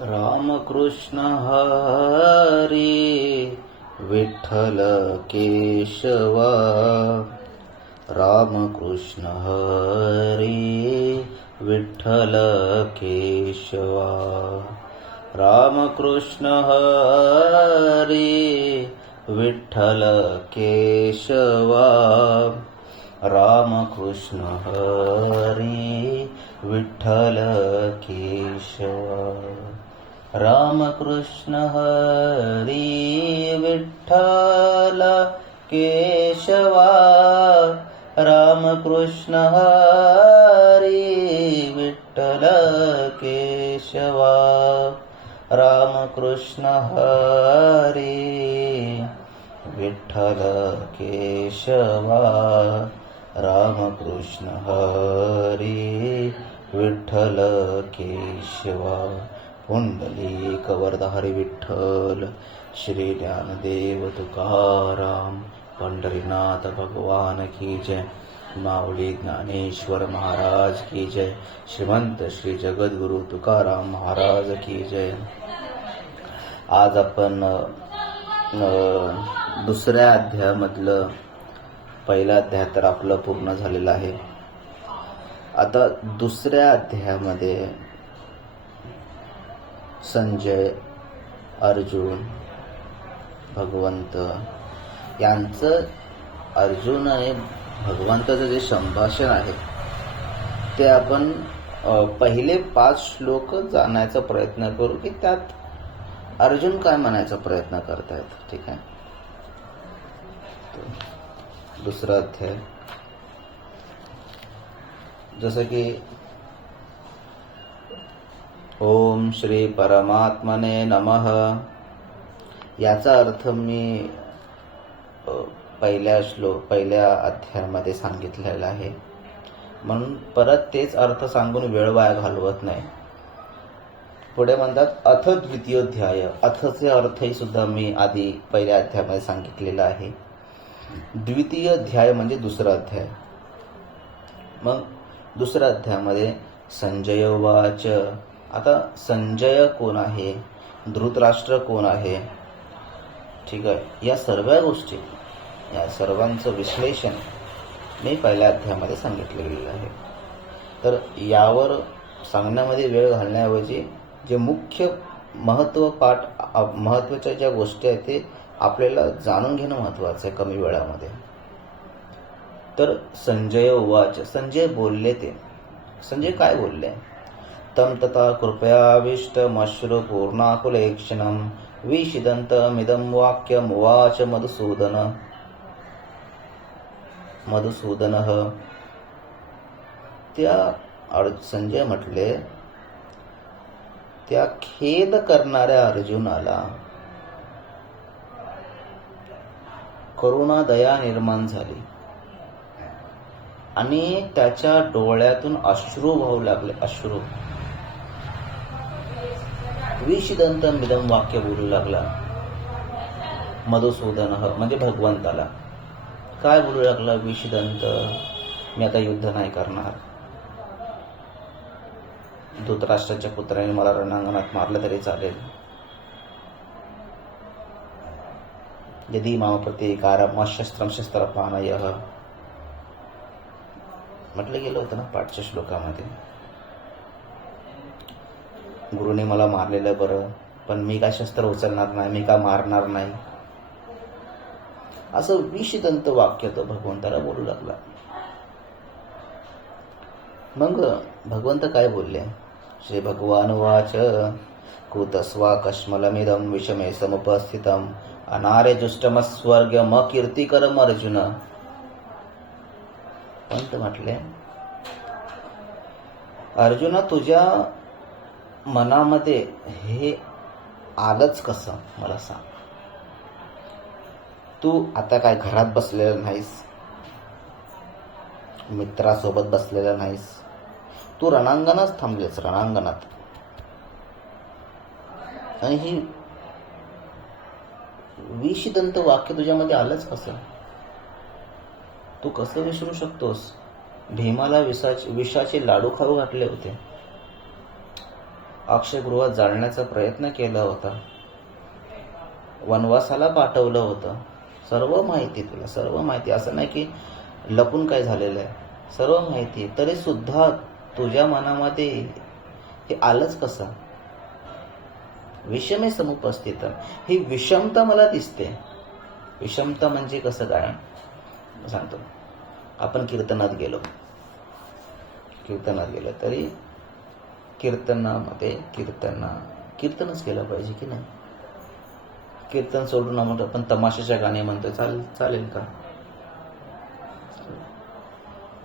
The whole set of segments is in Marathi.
रामकृष्ण हरी विठ्ठल केशवा, रामकृष्ण हरी विठ्ठल केशवा, रामकृष्ण हरी विठ्ठल केशवा, रामकृष्ण हरी विठ्ठल केशवा, रामकृष्ण हरी विठ्ठल केशवा, रामकृष्ण हरी विठ्ठल केशवा, रामकृष्ण हरी विठ्ठल केशवा, रामकृष्ण हरी विठ्ठल केशवा, पुंडलिक वरदाहरी विठ्ठल, श्री ज्ञानदेव तुकाराम पंढरीनाथ भगवान की जय, माऊली ज्ञानेश्वर महाराज की जय, श्रीमंत श्री जगद्गुरु तुकाराम महाराज की जय. आज आपण दुसऱ्या अध्यायामधलं पहिला अध्याय तर आपलं पूर्ण झालेलं आहे. आता दुसऱ्या अध्यायामध्ये संजय, अर्जुन, भगवंत यांचं अर्जुन आणि भगवंताचं जे संभाषण आहे ते आपण पहिले 5 श्लोक जाण्याचा प्रयत्न करू की त्यात अर्जुन काय म्हणायचा प्रयत्न करतायत. ठीक आहे. दुसरा अध्याय जसं की ओम श्री परमात्मने नमः याचा अर्थ मी पहिल्या अध्यायामध्ये सांगितलेला आहे, म्हणून परत तेच अर्थ सांगून वेळ वाया घालवत नाही. पुढे म्हणतात अथ द्वितीयोध्याय, अथचे अर्थही सुद्धा मी आधी पहिल्या अध्यायामध्ये सांगितलेला आहे. द्वितीय अध्याय म्हणजे दुसरा अध्याय. मग दुसऱ्या अध्यायामध्ये संजय वाच. आता संजय कोण आहे, धृतराष्ट्र कोण आहे, ठीक आहे, या सर्व गोष्टी, या सर्वांचं विश्लेषण मी पहिल्या अध्यायामध्ये सांगितलं गेलेलं आहे. तर यावर सांगण्यामध्ये वेळ घालण्याऐवजी जे मुख्य महत्त्वाच्या ज्या गोष्टी आहेत ते आपल्याला जाणून घेणं महत्त्वाचं आहे कमी वेळामध्ये. तर संजय उवाच, संजय बोलले. ते संजय काय बोलले. तम तथा कृपयाविष्ट मश्रु पूर्णाकुलेक्षणम विषिदन्तमिदं वाक्यम उवाच मधुसूदनः. त्या संजय म्हटले, त्या खेद करणाऱ्या अर्जुनाला करुणा दया निर्माण झाली आणि त्याच्या डोळ्यातून अश्रू वाहू लागले. अश्रू. विषिदंतम इदं वाक्य बोलू लागला. मधुसूदन म्हणजे भगवंताला काय बोलू लागला. विषिदंत, मी आता युद्ध नाही करणार. धृतराष्ट्राच्या पुत्राने मला रणांगणात मारलं तरी चालेल. यदि माम प्रतिकारम शस्त्रम शस्त्रपाणयः म्हटलं गेलं होतं ना पाठच्या श्लोकामध्ये. गुरुने मला मारलेलं बरं, पण मी काय शस्त्र उचलणार नाही, मी का मारणार नाही, असं विषिदंत वाक्य तो भगवंताला बोलू लागला. मग भगवंत काय बोलले. श्री भगवान वाच कुतस्वा कश्मलमिदं विषमे समुपस्थितम अनार्य जुष्टमस्वर्गम कीर्तिकरम अर्जुन. पंत म्हटले, अर्जुना तुझ्या मनामध्ये हे आलंच कसं मला सांग. तू आता काय घरात बसलेला नाहीस, मित्रासोबत बसलेला नाहीस, तू रणांगणात थांबलेस. रणांगणात. आणि ही विषिदंत वाक्य तुझ्यामध्ये आलंच कसं. तू कसं विसरू शकतोस. भीमाला विषाचे लाडू खाऊ घातले होते अक्षयगृहात जाळण्याचा प्रयत्न केला होता, वनवासाला पाठवलं होतं, सर्व माहिती तुला, सर्व माहिती. असं नाही की लपून काय झालेलं आहे, सर्व माहिती आहे. तरी सुद्धा तुझ्या मनामध्ये हे आलंच कसं? विषमे समुपस्थित, ही विषमता मला दिसते. विषमता म्हणजे कसं काय सांगतो. आपण कीर्तनात गेलो तरी कीर्तनामध्ये कीर्तनच केलं पाहिजे की नाही? कीर्तन सोडून आपण तमाशाच्या गाणे म्हणतो, चालेल का?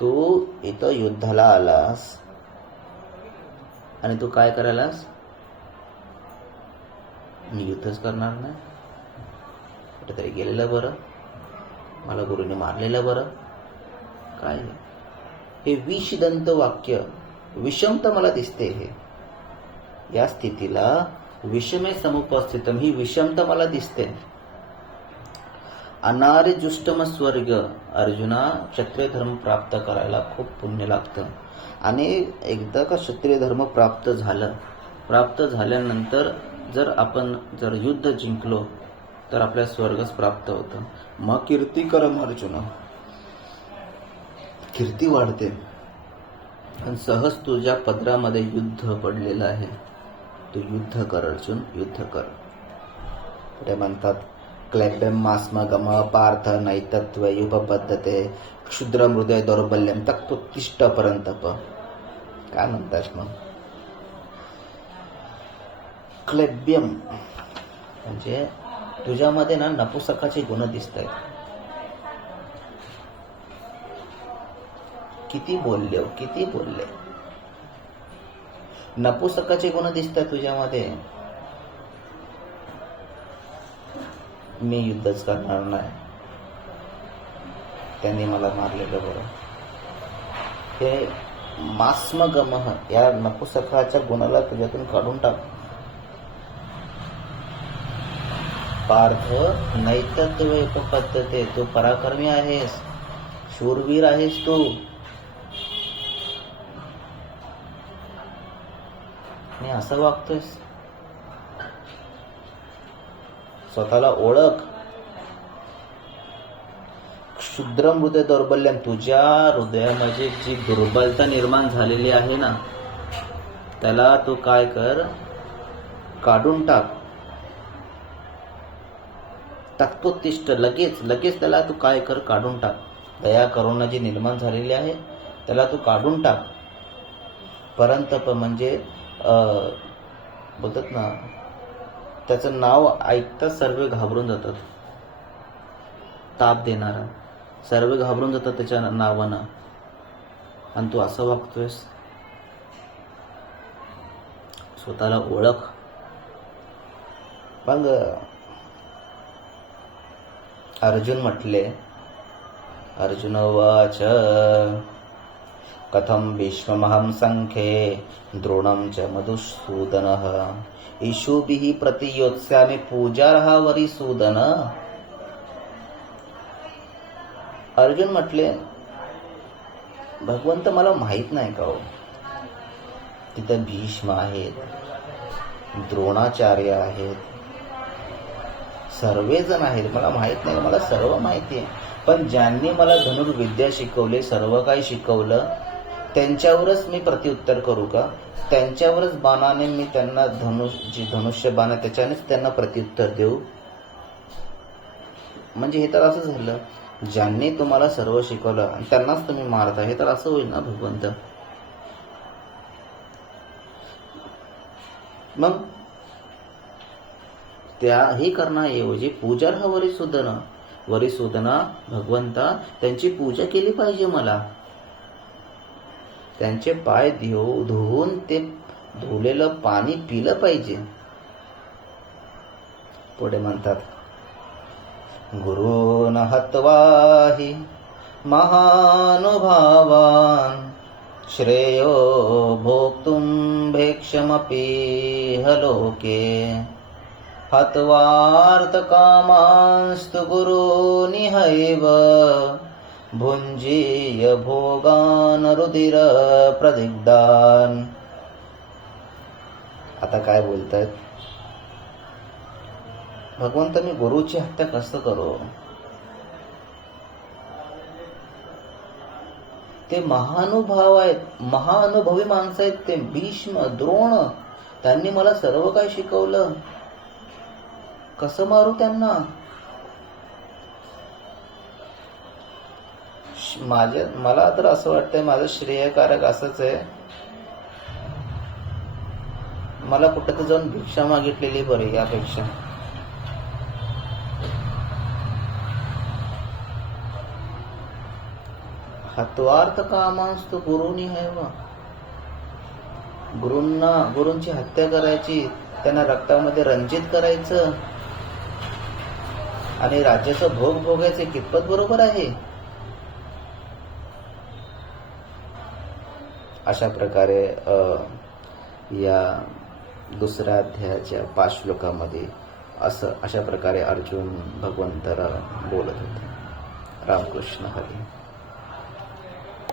तू इथं युद्धाला आलास आणि तू काय करायलास? मी युद्धच करणार नाही, कुठेतरी गेलेलं बरं, मला गुरुने मारलेलं बरं. काय हे विषदंत वाक्य, विषमता मला दिसते. हे या स्थितीला विषमे समुपस्थितम, ही विषमता मला दिसते. अनार्यजुष्टम स्वर्ग, अर्जुना क्षत्रिय धर्म प्राप्त करायला खूप पुण्य लागतं. आणि एकदा का क्षत्रिय धर्म प्राप्त झाल्यानंतर जर युद्ध जिंकलो तर आपल्या स्वर्गच प्राप्त होतं. मग कीर्ती करम अर्जुन, कीर्ती वाढते. आणि सहज तुझ्या पदरामध्ये युद्ध पडलेलं आहे, तू युद्ध कर अर्जुन, युद्ध कर. पुढे म्हणतात क्लेब्यम मास्म गम पार्थ नैतत्व युपपद्धते क्षुद्र हृदय दौर्बल्यम तक्तोत्तिष्ठ परंतप. काय म्हणतात मग? क्लेब्यम म्हणजे तुझ्यामध्ये ना नपुसकाचे गुण दिसत आहेत. किती बोलले, नपुसकाचे गुण दिसतात तुझ्यामध्ये. मी युद्धच करणार नाही, त्यांनी मला मारलेलं बरं. हे मास्मगमः या नपुसकाच्या गुणाला तुझ्यातून काढून टाक. पार्थ नैतत्व उपपद्धते, तू पराक्रमी आहेस, शूरवीर आहेस तू. मी असं वागतोयस, स्वतःला ओळख. क्षुद्र हृदय दौर्बल्यम, तुझ्या हृदयामध्ये जी दुर्बलता निर्माण झालेली आहे ना, त्याला तू काय कर, काढून टाकतोत्तिष्ठ, लगेच त्याला तू काय कर, काढून टाक. दया करुणा जी निर्माण झालेली आहे त्याला तू काढून टाक. परंतप म्हणजे बोलतात ना, त्याचं नाव ऐकता सर्व घाबरून जातात. ताप देणारा, सर्व घाबरून जातात त्याच्या नावानं. आणि तू असं वागतोयस. स्वतःला ओळख. मग अर्जुन म्हटले, अर्जुन वाच कथम भीष्महं संख्ये द्रोणं च मधुसूदनः ईशुभिः प्रतियोत्स्यामि पूजार्हा वरिसूदन. अर्जुन म्हटले, भगवंत मला माहित नाही का हो, तिथं भीष्म आहेत, द्रोणाचार्य आहेत, सर्वजण आहेत, मला माहित नाही, मला सर्व माहिती आहे. पण ज्यांनी मला धनुर्विद्या शिकवले, सर्व काही शिकवलं, त्यांच्यावरच मी प्रत्युत्तर करू का? त्यांच्यावरच बाणाने मी त्यांना धनुष्य बाण त्याच्यानेच त्यांना प्रत्युत्तर देऊ? म्हणजे हे तर असं झालं, ज्यांनी तुम्हाला सर्व शिकवलं आणि त्यांनाच तुम्ही मारता, हे तर असं होईल ना भगवंत. मग त्याही करण्याऐवजी पूजार्ह वरिसूदना, भगवंता त्यांची पूजा केली पाहिजे. मला त्यांचे पाय धुवून ते धुलेलं पाणी पिलं पाहिजे. पुढे म्हणतात गुरून् हत्वा हि महानुभावान् श्रेयो भोक्तुं भेक्षमपि लोके हत्वार्थकामांस्तु गुरूनिहैव भुञ्जीय भोगान् रुधिर प्रदिग्धान्. आता काय बोलतायत, भगवंत मी गुरुची हत्या कसं करू? ते महानुभाव आहेत, महाअनुभवी माणसं आहेत, ते भीष्म द्रोण, त्यांनी मला सर्व काही शिकवलं. कसं मारू त्यांना? मला तर असं वाटतंय, माझं श्रेयकारक असंच आहे, मला कुठं तर जाऊन भिक्षा मागितलेली बरी यापेक्षा. हत्वार्थ कामांस्तु गुरुनी है वा. गुरूंची हत्या करायची, त्यांना रक्तामध्ये रंजित करायचं आणि राज्याचं भोग भोगायचे, कितपत बरोबर आहे? अशा प्रकारे या दुसऱ्या अध्यायाच्या 5 श्लोकामध्ये अशा प्रकारे अर्जुन भगवंताला बोलत होते. रामकृष्ण हरी.